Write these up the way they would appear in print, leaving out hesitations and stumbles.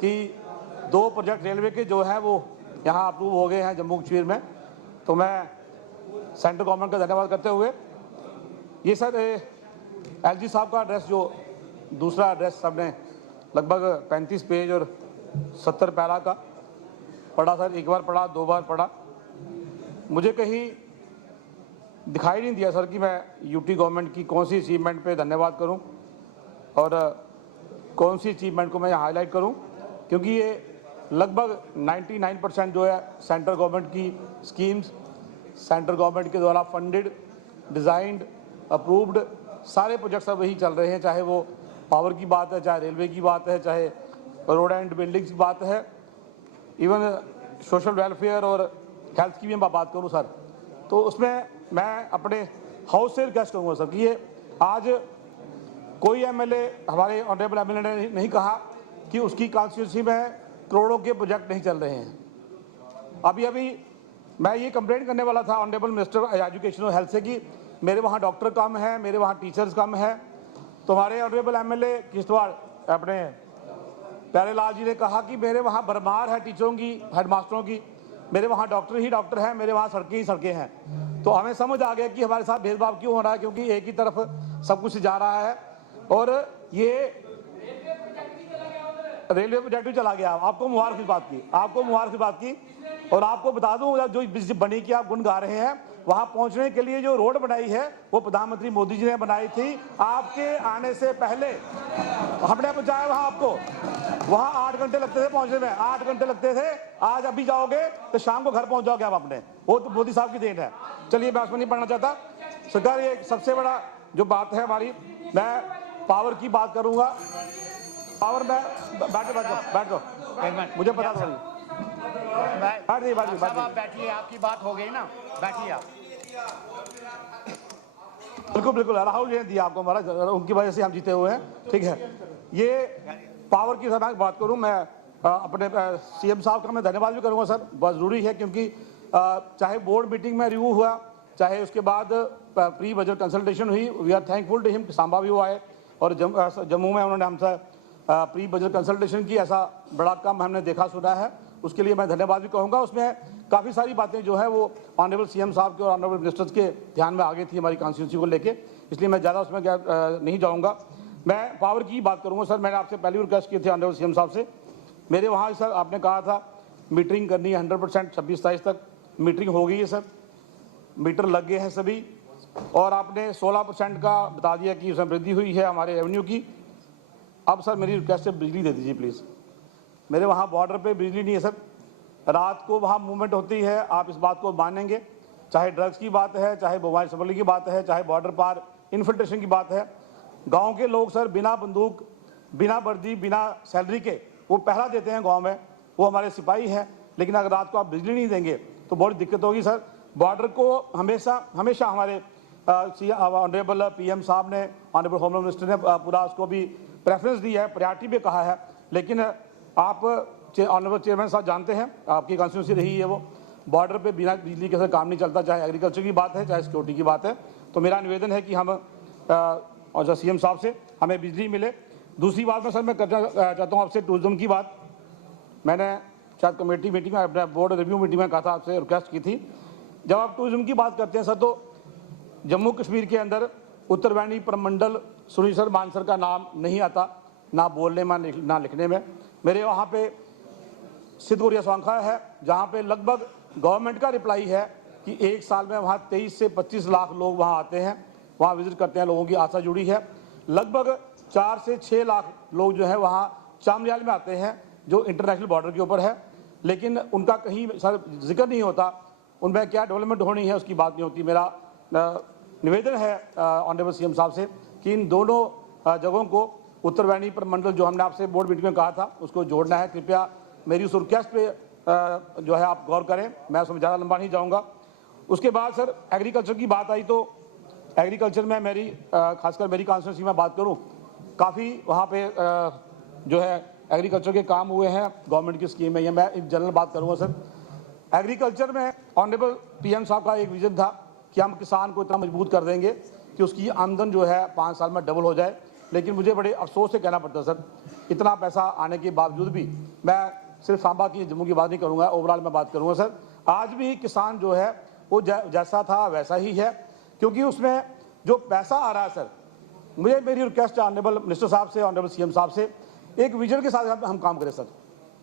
कि 2 project railway के जो हैं वो यहाँ अप्रूव हो गए हैं जम्मू कश्मीर में। तो मैं सेंट्रल गवर्नमेंट का धन्यवाद करते हुए ये सर एलजी साहब का एड्रेस जो दूसरा एड्रेस सबने लगभग 35 पेज और 70 पैरा का पढ़ा सर, एक बार पढ़ा 2 बार पढ़ा। मुझे कहीं दिखाई नहीं दिया सर कि मैं यूटी गवर्नमेंट की कौन सी अचीवमेंट पे धन्यवाद करूं और कौन सी अचीवमेंट को मैं हाईलाइट करूं, क्योंकि ये लगभग 99% जो है सेंट्रल गवर्नमेंट की स्कीम्स, सेंट्रल गवर्नमेंट के द्वारा फंडेड, डिज़ाइंड, अप्रूव्ड सारे प्रोजेक्ट सब वही चल रहे हैं, चाहे वो पावर की बात है, चाहे रेलवे की बात है, चाहे रोड एंड बिल्डिंग्स की बात है, इवन सोशल वेलफेयर और हेल्थ की भी मैं बात करूं सर, तो उसमें मैं अपने हाउस से रिक्वेस्ट करूँगा सर कि ये आज कोई एमएलए, हमारे ऑनरेबल एमएलए ने नहीं कहा कि उसकी कॉन्स्टिट्यूंसी में करोड़ों के प्रोजेक्ट नहीं चल रहे हैं। अभी मैं ये कंप्लेंट करने वाला था ऑनरेबल मिनिस्टर एजुकेशन और हेल्थ से कि मेरे वहाँ डॉक्टर कम है, मेरे वहाँ टीचर्स कम है। तो हमारे ऑनरेबल एमएलए किश्तवाड़ अपने प्यारेलाल जी ने कहा कि मेरे वहाँ भरमार है टीचरों की, हेडमास्टरों की, मेरे वहाँ डॉक्टर ही डॉक्टर हैं, मेरे वहाँ सड़कें ही सड़कें हैं। तो हमें समझ आ गया कि हमारे साथ भेदभाव क्यों हो रहा है, क्योंकि एक ही तरफ सब कुछ जा रहा है और ये रेलवे प्रोजेक्ट भी चला गया। आपको मुबारक की बात की और आपको बता दूं जो बनी की आप गुण गा रहे हैं, वहां पहुंचने के लिए जो रोड बनाई है वो प्रधानमंत्री मोदी जी ने बनाई थी आपके आने से पहले। हमने पहुंचाया वहां आपको, वहां 8 घंटे लगते थे पहुंचने में, 8 घंटे लगते थे। आज अभी जाओगे तो शाम को घर पहुंच जाओगे आप अपने, वो तो मोदी साहब की देन है। चलिए मैं उसमें नहीं पढ़ना चाहता सरकार। ये सबसे बड़ा जो बात है हमारी, मैं पावर की बात करूंगा। पावर में बैठ जाओ मुझे पता थोड़ी बैठिए, आपकी बात हो गई ना, बैठिए आप। बिल्कुल राहुल जी ने दिया आपको हमारा, उनकी वजह से हम जीते हुए हैं, ठीक है। ये पावर की सर बात करूं मैं, अपने सीएम साहब का मैं धन्यवाद भी करूंगा सर, बहुत जरूरी है, क्योंकि चाहे बोर्ड मीटिंग में रिव्यू हुआ, चाहे उसके बाद प्री बजट कंसल्टेशन हुई, we are thankful to him. Samba भी वो आए और जम्मू में उन्होंने हमसे प्री बजट कंसल्टेशन की, ऐसा बड़ा काम हमने देखा सुना है, उसके लिए मैं धन्यवाद भी कहूँगा। उसमें काफ़ी सारी बातें जो है वो ऑनरेबल सीएम साहब के और ऑनरेबल मिनिस्टर्स के ध्यान में आ गई थी हमारी कॉन्स्टिट्यूंसी को लेके, इसलिए मैं ज़्यादा उसमें नहीं जाऊँगा। मैं पावर की बात करूँगा सर। मैंने आपसे पहले भी रिक्वेस्ट की थी ऑनरेबल सीएम साहब से, मेरे वहाँ सर आपने कहा था मीटरिंग करनी है 100%, 26-27 तक मीटरिंग हो गई है सर, मीटर लग गए हैं सभी, और आपने 16% का बता दिया कि उसमें वृद्धि हुई है हमारे रेवेन्यू की। अब सर मेरी रिक्वेस्ट है बिजली दे दीजिए प्लीज़। मेरे वहाँ बॉर्डर पे बिजली नहीं है सर, रात को वहाँ मूवमेंट होती है, आप इस बात को मानेंगे, चाहे ड्रग्स की बात है, चाहे मोबाइल स्मगलिंग की बात है, चाहे बॉर्डर पार इन्फिल्ट्रेशन की बात है। गांव के लोग सर बिना बंदूक, बिना वर्दी, बिना सैलरी के वो पहरा देते हैं गांव में, वो हमारे सिपाही हैं, लेकिन अगर रात को आप बिजली नहीं देंगे तो बहुत दिक्कत होगी सर। बॉर्डर को हमेशा हमारे ऑनरेबल पीएम साहब ने, ऑनरेबल होम मिनिस्टर ने पूरा उसको भी प्रेफरेंस दी है, प्रायोरिटी भी कहा है, लेकिन आप ऑनरेबल चेयरमैन साहब जानते हैं, आपकी कॉन्स्टिट्यूंसी रही है वो, बॉर्डर पे बिना बिजली के सर काम नहीं चलता, चाहे एग्रीकल्चर की बात है, चाहे सिक्योरिटी की बात है। तो मेरा निवेदन है कि हम और सीएम साहब से हमें बिजली मिले। दूसरी बात में सर मैं करना चाहता हूँ आपसे टूरिज्म की बात। मैंने शायद कमेटी मीटिंग में, अपने बोर्ड रिव्यू मीटिंग में कहा था, आपसे रिक्वेस्ट की थी, जब आप टूरिज्म की बात करते हैं सर, तो जम्मू कश्मीर के अंदर उत्तरवाणी प्रमंडल सुनीसर मानसर का नाम नहीं आता, ना बोलने में ना लिखने में। मेरे वहाँ पे सिद्धगुरिया स्वांखा है, जहाँ पे लगभग गवर्नमेंट का रिप्लाई है कि एक साल में वहाँ 23 से 25 लाख लोग वहाँ आते हैं, वहाँ विजिट करते हैं, लोगों की आस्था जुड़ी है। लगभग 4 से 6 लाख लोग जो है वहाँ चामरियाल में आते हैं, जो इंटरनेशनल बॉर्डर के ऊपर है, लेकिन उनका कहीं सर जिक्र नहीं होता, उनमें क्या डेवलपमेंट होनी है उसकी बात नहीं होती। मेरा निवेदन है ऑनरेबल सीएम साहब से कि इन दोनों जगहों को, उत्तरवाणी प्रमंडल जो हमने आपसे बोर्ड मीटिंग में कहा था, उसको जोड़ना है। कृपया मेरी उस रिक्वेस्ट पे जो है आप गौर करें, मैं उसमें ज़्यादा लंबा नहीं जाऊँगा। उसके बाद सर एग्रीकल्चर की बात आई, तो एग्रीकल्चर में मेरी खासकर मेरी कॉन्स्टिट्यूंसी में बात करूँ, काफ़ी वहाँ पे जो है एग्रीकल्चर के काम हुए हैं, गवर्नमेंट की स्कीम है ये। मैं एक जनरल बात करूँगा सर। एग्रीकल्चर में ऑनरेबल पीएम साहब का एक विजन था कि हम किसान को इतना मजबूत कर देंगे कि उसकी आमदन जो है 5 साल में डबल हो जाए, लेकिन मुझे बड़े अफसोस से कहना पड़ता है सर इतना पैसा आने के बावजूद भी, मैं सिर्फ सांबा की जम्मू की बात नहीं करूँगा, ओवरऑल मैं बात करूँगा सर, आज भी किसान जो है वो जैसा था वैसा ही है, क्योंकि उसमें जो पैसा आ रहा है सर, मुझे मेरी रिक्वेस्ट है ऑनरेबल मिनिस्टर साहब से, ऑनरेबल सीएम साहब से, एक विजन के साथ हम काम करें सर,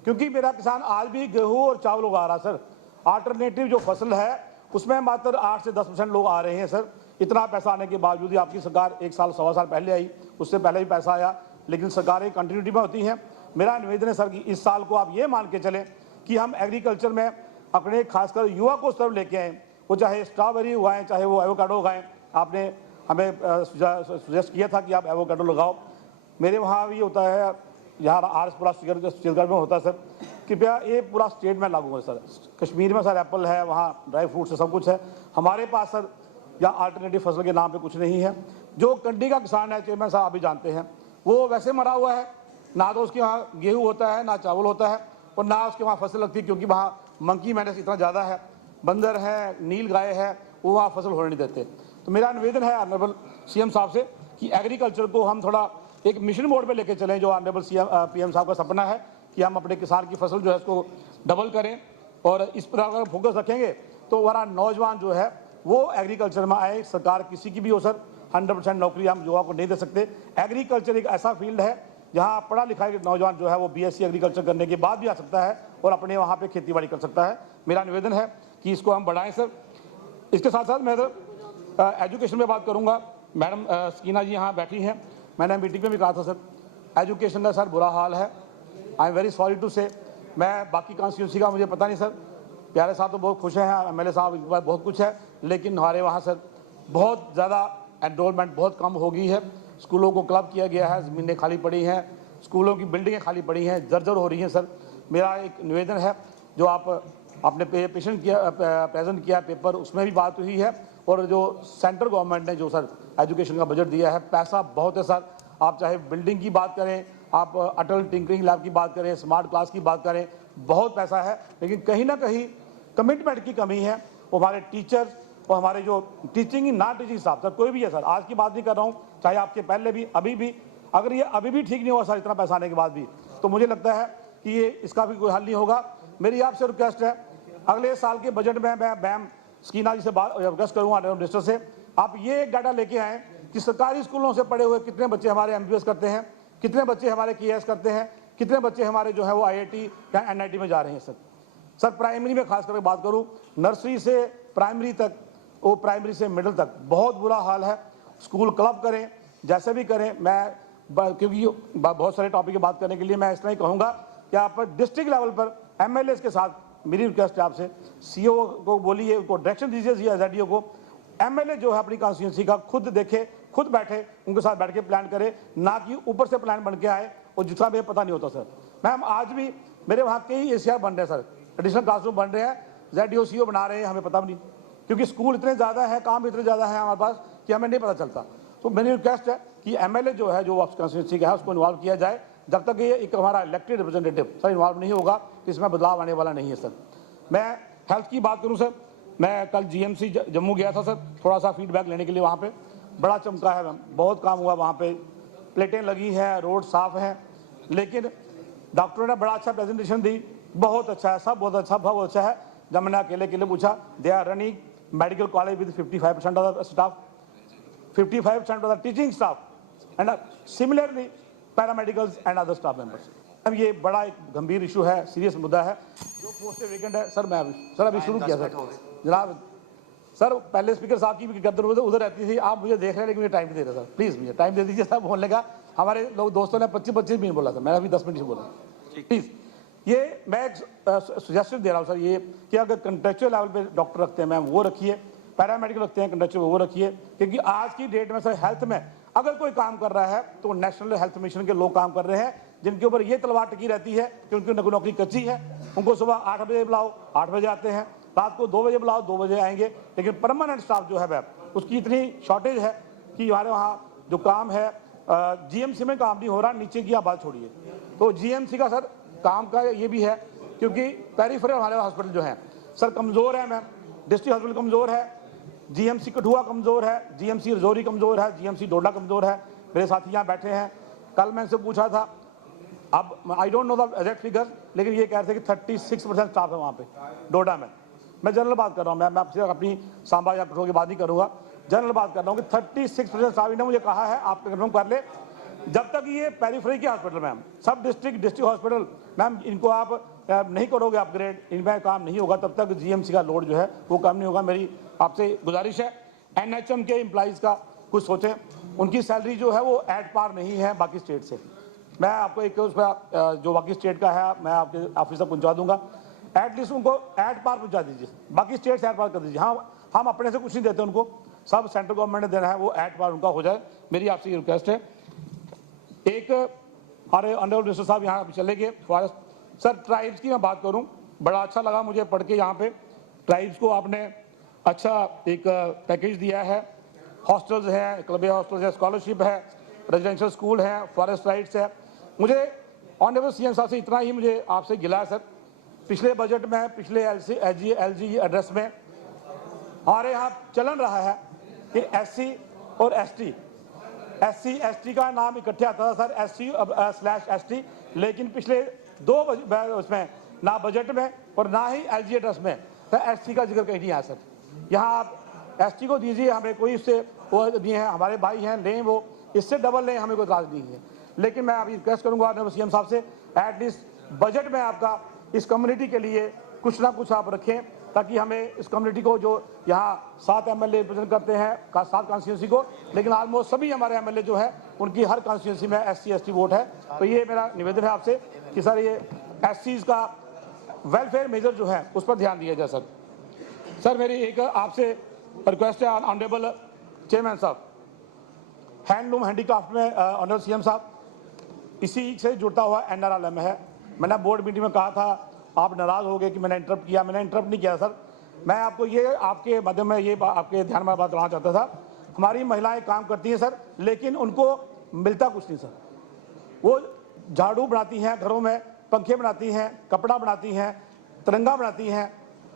क्योंकि मेरा किसान आज भी गेहूं और चावल उगा रहा है सर। अल्टरनेटिव जो फसल है उसमें मात्र 8 से 10% लोग आ रहे हैं सर। इतना पैसा आने के बावजूद ही आपकी सरकार 1 साल 1.25 साल पहले आई, उससे पहले भी पैसा आया, लेकिन सरकारें कंटिन्यूटी में होती हैं। मेरा निवेदन है सर कि इस साल को आप ये मान के चलें कि हम एग्रीकल्चर में अपने खासकर युवा को उस तरफ लेके आएँ, वो चाहे स्ट्रॉबेरी उगाएँ, चाहे वो एवोकाडो उगाएँ। आपने हमें सजेस्ट किया था कि आप एवोकाडो लगाओ, मेरे वहाँ भी होता है, यहाँ आर पूरा छत्तीसगढ़ में होता है सर, कृपया ये पूरा स्टेट में लागू है सर। कश्मीर में सर एप्पल है, वहाँ ड्राई फ्रूट्स है, सब कुछ है, हमारे पास सर या अल्टरनेटिव फसल के नाम पे कुछ नहीं है। जो कंडी का किसान है, चेयरमैन साहब अभी जानते हैं, वो वैसे मरा हुआ है, ना तो उसके वहाँ गेहूँ होता है, ना चावल होता है, और ना उसके वहाँ फसल लगती है, क्योंकि वहाँ मंकी मेंढक इतना ज़्यादा है, बंदर है, नील गाय है, वो वहाँ फसल होने नहीं देते। तो मेरा निवेदन है ऑनरेबल सीएम साहब से कि एग्रीकल्चर को हम थोड़ा एक मिशन मोड पे लेके चलें, जो ऑनरेबल पीएम साहब का सपना है कि हम अपने किसान की फसल जो है उसको डबल करें, और इस पर अगर फोकस रखेंगे तो हमारा नौजवान जो है वो एग्रीकल्चर में आए। सरकार किसी की भी हो सर, 100% नौकरी हम युवा को नहीं दे सकते। एग्रीकल्चर एक ऐसा फील्ड है जहाँ पढ़ा लिखा नौजवान जो है वो BSc एग्रीकल्चर करने के बाद भी आ सकता है और अपने वहाँ पे खेती बाड़ी कर सकता है। मेरा निवेदन है कि इसको हम बढ़ाएं सर। इसके साथ साथ मैं एजुकेशन में बात करूँगा। मैडम स्कीना जी यहाँ बैठी हैं, मैंने मीटिंग में भी कहा था सर, एजुकेशन का सर बुरा हाल है। I am very sorry to say, मैं बाकी कॉन्स्टिट्यूंसी का मुझे पता नहीं सर, प्यारे साहब तो बहुत खुश हैं, MLA साहब इस बार बहुत कुछ है, लेकिन हमारे वहाँ सर बहुत ज़्यादा एनरोलमेंट बहुत कम हो गई है। स्कूलों को क्लब किया गया है, ज़मीनें खाली पड़ी हैं, स्कूलों की बिल्डिंगें खाली पड़ी हैं, जर्जर हो रही हैं सर। मेरा एक निवेदन है, जो आपने पेशेंट किया प्रेजेंट किया पेपर, उसमें भी बात हुई है, और जो सेंट्रल गवर्नमेंट ने जो सर एजुकेशन का बजट दिया है, पैसा बहुत है सर। आप चाहे बिल्डिंग की बात करें, आप अटल टिंकरिंग लैब की बात करें, स्मार्ट क्लास की बात करें, बहुत पैसा है, लेकिन कहीं ना कहीं कमिटमेंट की कमी है। वो हमारे टीचर्स और हमारे जो टीचिंग ना टीचिंग स्टाफ सर, कोई भी है सर, आज की बात नहीं कर रहा हूँ, चाहे आपके पहले भी अभी भी, अगर ये अभी भी ठीक नहीं हुआ सर इतना पैसा आने के बाद भी, तो मुझे लगता है कि ये इसका भी कोई हल नहीं होगा। मेरी आपसे रिक्वेस्ट है, अगले साल के बजट में मैं मैम स्कीना जी से बात रिक्वेस्ट करूँगा मिनिस्टर से, आप ये एक डाटा लेके आएँ कि सरकारी स्कूलों से पढ़े हुए कितने बच्चे हमारे MBBS करते हैं, कितने बच्चे हमारे KS करते हैं, कितने बच्चे हमारे जो है वो IIT या NIT में जा रहे हैं सर। प्राइमरी में खास करके बात करूँ, नर्सरी से प्राइमरी तक, वो प्राइमरी से मिडिल तक बहुत बुरा हाल है। स्कूल क्लब करें, जैसे भी करें, मैं क्योंकि बहुत सारे टॉपिक की बात करने के लिए मैं इसलिए कहूँगा कि आप डिस्ट्रिक्ट लेवल पर MLAs के साथ मेरी रिक्वेस्ट है आपसे, CO को बोलिए, उनको डायरेक्शन दीजिए, ZDO को, MLA जो है अपनी कॉन्स्टिट्यूंसी का खुद देखे, खुद बैठे, उनके साथ बैठ के प्लान करे, ना कि ऊपर से प्लान बन के आए और जितना भी पता नहीं होता सर। मैम आज भी मेरे वहाँ कई ACR बन रहे हैं सर, एडिशनल क्लासरूम बन रहे हैं, ZDO CO बना रहे हैं, हमें पता भी नहीं, क्योंकि स्कूल इतने ज़्यादा है, काम इतने ज़्यादा है हमारे पास कि हमें नहीं पता चलता। तो मेरी रिक्वेस्ट है कि MLA जो है, जो कॉन्स्टिट्यूंसी का है, उसको इन्वॉल्व किया जाए। जब तक ये एक हमारा इलेक्टेड रिप्रेजेंटेटिव सर इन्वॉल्व नहीं होगा तो इसमें बदलाव आने वाला नहीं है सर। मैं हेल्थ की बात करूँ सर, मैं कल GMC जम्मू गया था सर, थोड़ा सा फीडबैक लेने के लिए, वहाँ पे बड़ा चमका है मैम, बहुत काम हुआ वहाँ पे, प्लेटें लगी हैं, रोड साफ हैं, लेकिन डॉक्टरों ने बड़ा अच्छा प्रेजेंटेशन दी, बहुत अच्छा है, सब बहुत अच्छा है। जब मैंने अकेले पूछा, they are running medical college with 55% of the staff, 55% of the teaching staff and similarly paramedicals and other staff members. अब ये बड़ा एक गंभीर इशू है, सीरियस मुद्दा है। जो पोस्टें वेकेंट है सर, मैं अभी शुरू किया सर जनाब। सर पहले स्पीकर साहब की भी गर्दन उधर रहती थी, आप मुझे देख रहे हैं लेकिन मुझे टाइम नहीं दे रहे सर, प्लीज़ मुझे टाइम दे दीजिए सर बोलने का। हमारे लोग दोस्तों ने 25 मिनट बोला था, मैंने अभी 10 मिनट ही बोला, प्लीज़। ये मैं एक सजेशन दे रहा हूँ सर, ये कि अगर कंट्रेक्चुअल लेवल पे डॉक्टर रखते हैं मैम वो रखिए, पैरामेडिकल रखते हैं कंट्रेक्चुअल वो रखिए, क्योंकि आज की डेट में सर हेल्थ में अगर कोई काम कर रहा है तो नेशनल हेल्थ मिशन के लोग काम कर रहे हैं, जिनके ऊपर ये तलवार टिकी रहती है कि उनकी नौकरी कच्ची है। उनको सुबह 8 बजे बुलाओ 8 बजे आते हैं, रात को 2 बजे बुलाओ 2 बजे आएंगे, लेकिन परमानेंट स्टाफ जो है मैम उसकी इतनी शॉर्टेज है कि हमारे वहाँ जो काम है GMC में काम नहीं हो रहा, नीचे की आप बात छोड़िए। तो GMC का सर काम का ये भी है, क्योंकि पेरिफेरल हमारे हॉस्पिटल जो हैं सर कमज़ोर है मैम, डिस्ट्रिक्ट हॉस्पिटल कमज़ोर है, GMC कठुआ कमज़ोर है, GMC रजौरी कमज़ोर है, GMC डोडा कमज़ोर है। मेरे साथी यहाँ बैठे हैं, कल मैं इनसे पूछा था अब I don't know the exact figure, लेकिन ये कह रहे थे कि 36% स्टाफ है वहाँ पे डोडा में। मैं जनरल बात कर रहा हूँ, मैं आपसे अपनी सांबा या कठोर की बात नहीं करूँगा, जनरल बात कर रहा हूँ कि 36% स्टाफ ने मुझे कहा है आप कंफर्म कर ले। जब तक ये पेरिफेरी के हॉस्पिटल मैम, सब डिस्ट्रिक्ट हॉस्पिटल मैम, इनको आप नहीं करोगे अपग्रेड, इनमें काम नहीं होगा, तब तक जीएमसी का लोड जो है वो कम नहीं होगा। मेरी आपसे गुजारिश है, एनएचएम के एम्प्लॉइज़ का कुछ सोचें, उनकी सैलरी जो है वो एट पार नहीं है बाकी स्टेट से। मैं आपको एक उसका जो बाकी स्टेट का है मैं आपके ऑफिस तक पहुँचा दूंगा, एटलीस्ट उनको एट पार पहुँचा दीजिए, बाकी स्टेट से एट पार कर दीजिए। हाँ, हम अपने से कुछ नहीं देते उनको, सब सेंट्रल गवर्नमेंट ने देना है, वो एट पार उनका हो जाए, मेरी आपसे ये रिक्वेस्ट है। एक हमारे ऑनरेबल मिनिस्टर साहब यहाँ चले गए, फॉरेस्ट सर, ट्राइब्स की मैं बात करूँ, बड़ा अच्छा लगा मुझे पढ़ के, यहाँ पे ट्राइब्स को आपने अच्छा एक पैकेज दिया है, हॉस्टल्स हैं, क्लब हॉस्टल्स है, स्कॉलरशिप है, रेजिडेंशियल स्कूल है, फॉरेस्ट राइट्स है। मुझे ऑनरेबल सीएम साहब से इतना ही मुझे आपसे गिला है सर, पिछले बजट में, पिछले एलजी एड्रेस में हमारे यहाँ चलन रहा है कि एससी और एससी एसटी का नाम इकट्ठे आता था सर, SC/ST, लेकिन पिछले 2 उसमें ना बजट में और ना ही एलजी एड्रेस में सर एससी का जिक्र कहीं नहीं आया सर। यहाँ आप एसटी को दीजिए, हमें कोई इससे वो दिए हैं, हमारे भाई हैं, लें वो, इससे डबल लें, हमें कोई इतराज नहीं है। लेकिन मैं अभी रिक्वेस्ट करूँगा सीएम साहब से, एटलीस्ट बजट में आपका इस कम्युनिटी के लिए कुछ ना कुछ आप रखें, ताकि हमें इस कम्युनिटी को, जो यहाँ 7 MLA रिप्रेजेंट करते हैं 7 कॉन्स्टिट्यूंसी को, लेकिन ऑलमोस्ट सभी हमारे MLA जो है उनकी हर कॉन्स्टिट्यूंसी में SC/ST वोट है। तो ये मेरा निवेदन है आपसे कि सर ये SCs का वेलफेयर मेजर जो है उस पर ध्यान दिया जाए सर। सर मेरी एक आपसे रिक्वेस्ट है ऑनरेबल चेयरमैन साहब, हैंडलूम हैंडीक्राफ्ट में ऑनरेबल सीएम साहब, इसी से जुड़ता हुआ NRLM है। मैंने बोर्ड मीटिंग में कहा था, आप नाराज़ हो गए कि मैंने इंटरप्ट किया, मैंने इंटरप्ट नहीं किया सर। मैं आपको ये आपके माध्यम में ये आपके ध्यान में बात लाना चाहता था, हमारी महिलाएं काम करती हैं सर, लेकिन उनको मिलता कुछ नहीं सर। वो झाड़ू बनाती हैं घरों में, पंखे बनाती हैं, कपड़ा बनाती हैं, तिरंगा बनाती हैं,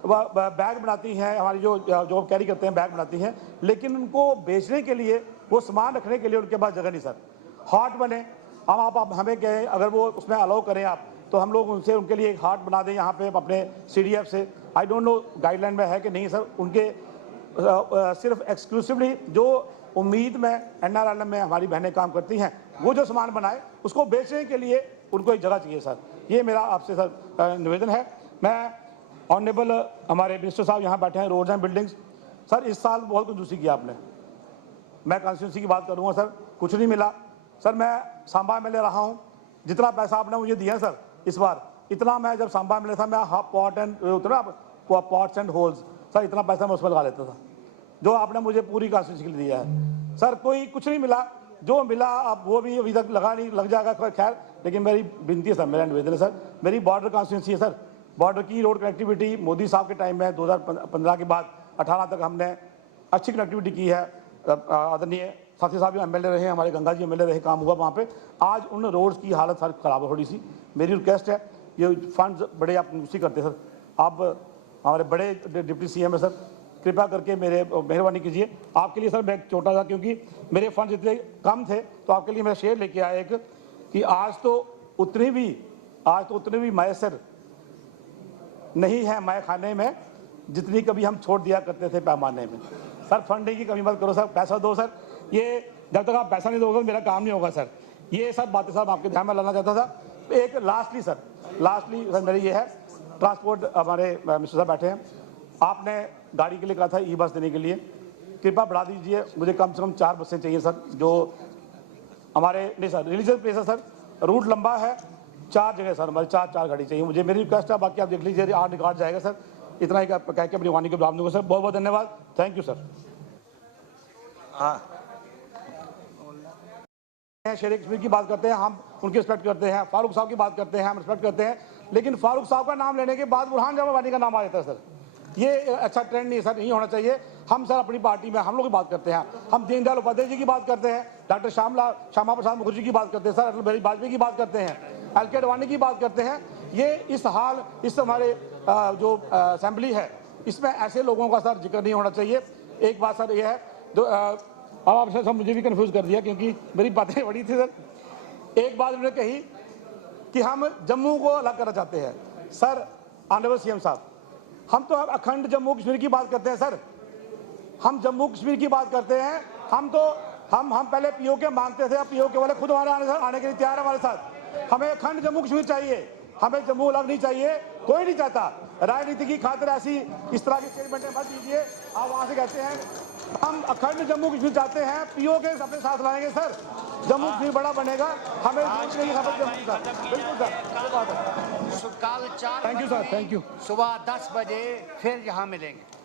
बैग बनाती हैं, हमारी जो कैरी करते हैं बैग बनाती हैं, लेकिन उनको बेचने के लिए, वो सामान रखने के लिए उनके पास जगह नहीं सर। हाट बने, हम आप हमें कहें अगर वो उसमें अलाउ करें आप, तो हम लोग उनसे उनके लिए एक हाट बना दें यहाँ पे अपने CDF से। आई डोंट नो गाइडलाइन में है कि नहीं सर, उनके सिर्फ एक्सक्लूसिवली जो उम्मीद में NRLM में हमारी बहनें काम करती हैं, वो जो सामान बनाए उसको बेचने के लिए उनको एक जगह चाहिए सर। ये मेरा आपसे सर निवेदन है। मैं ऑनरेबल हमारे मिनिस्टर साहब यहाँ बैठे हैं, रोड्स एंड बिल्डिंग्स, सर इस साल बहुत कंजूसी किया आपने। मैं कॉन्स्टिट्यूंसी की बात करूँगा सर, कुछ नहीं मिला सर। मैं सांबा MLA रहा हूँ, जितना पैसा आपने मुझे दिया सर इस बार, इतना मैं जब सांबा MLA था, मैं पॉट्स एंड होल्स सर, इतना पैसा मैं उसमें लगा लेता था, जो आपने मुझे पूरी कॉन्स्टिट्यूंसी के लिए दिया है सर। कोई कुछ नहीं मिला, जो मिला अब वो भी अभी तक लगा नहीं, लग जाएगा खैर। लेकिन मेरी विनती है सर, मेरा निवेदन है सर, मेरी बॉर्डर कॉन्स्टिट्यूंसी है सर, बॉर्डर की रोड कनेक्टिविटी मोदी साहब के टाइम में 2015 के बाद 18 तक हमने अच्छी कनेक्टिविटी की है। आदरणीय साथी साहब MLA रहे, हमारे गंगा जी MLA रहे, काम हुआ वहाँ पे। आज उन रोड्स की हालत सर खराब है थोड़ी सी। मेरी रिक्वेस्ट है, ये फंड्स बड़े आप उसी करते हैं सर, आप हमारे बड़े डिप्टी CM है सर, कृपया करके मेरे मेहरबानी कीजिए। आपके लिए सर मैं छोटा था, क्योंकि मेरे फंड्स इतने कम थे, तो आपके लिए मैं शेयर लेके आया एक, कि आज तो उतनी भी मैसर नहीं है मैं खाने में जितनी कभी हम छोड़ दिया करते थे पैमाने में। सर फंडिंग की कमी मत करो सर, पैसा दो सर। ये जब तक आप पैसा नहीं दोगे मेरा काम नहीं होगा सर। ये सब बातें सर आपके ध्यान में लाना चाहता था। एक लास्टली सर मेरी ये है, ट्रांसपोर्ट हमारे मिनिस्टर साहब बैठे हैं, आपने गाड़ी के लिए कहा था ई-बस देने के लिए, कृपया बढ़ा दीजिए, मुझे कम से कम 4 बसें चाहिए सर, जो हमारे नहीं सर रिलीजियस प्लेस है सर, रूट लंबा है, 4 जगह सर हमारी 4 गाड़ी चाहिए मुझे। मेरी रिक्वेस्ट है, बाकी आप देख लीजिए, 8 रिकॉर्ड जाएगा सर। इतना ही कह के अपनी वाणी को जवाब दूंगा सर। बहुत बहुत धन्यवाद, थैंक यू सर। शेर कश्मीर की बात करते हैं, हम उनकी रिस्पेक्ट करते हैं, फारूक साहब की बात करते हैं, हम रिस्पेक्ट करते हैं, लेकिन फारूक साहब का नाम लेने के बाद बुरहान जमा वानी का नाम आ जाता है सर। ये अच्छा ट्रेंड नहीं सर, नहीं होना चाहिए। हम सर अपनी पार्टी में हम लोग की बात करते हैं, हम दीनदयाल उपाध्याय जी की बात करते हैं, डॉक्टर श्यामा प्रसाद मुखर्जी की बात करते हैं सर, अटल बिहारी वाजपेयी की बात करते हैं, LK अडवाणी की बात करते हैं। ये इस हमारे जो असेंबली है, इसमें ऐसे लोगों का सर जिक्र नहीं होना चाहिए। एक बात सर ये है, अब आपसे सब मुझे भी कंफ्यूज कर दिया, क्योंकि मेरी बातें बड़ी थी सर। एक बात उन्होंने कही कि हम जम्मू को अलग करना चाहते हैं। सर ऑनरेबल सीएम साहब, हम तो अब अखंड जम्मू कश्मीर की बात करते हैं सर, हम जम्मू कश्मीर की बात करते हैं। हम पहले पीओके मांगते थे, अब पीओके वाले खुद आने के लिए तैयार है हमारे साथ। हमें अखंड जम्मू कश्मीर चाहिए, हमें जम्मू अलग नहीं चाहिए, कोई नहीं चाहता। राजनीति की खातिर ऐसी इस तरह की स्टेटमेंटें मत दीजिए। आप वहां से कहते हैं हम अखंड जम्मू कश्मीर चाहते हैं, पीओके अपने साथ लाएंगे सर, जम्मू कश्मीर बड़ा बनेगा। हमें बिल्कुल सर, कल 4 thank you sir, thank you. सुबह 10 बजे फिर यहाँ मिलेंगे।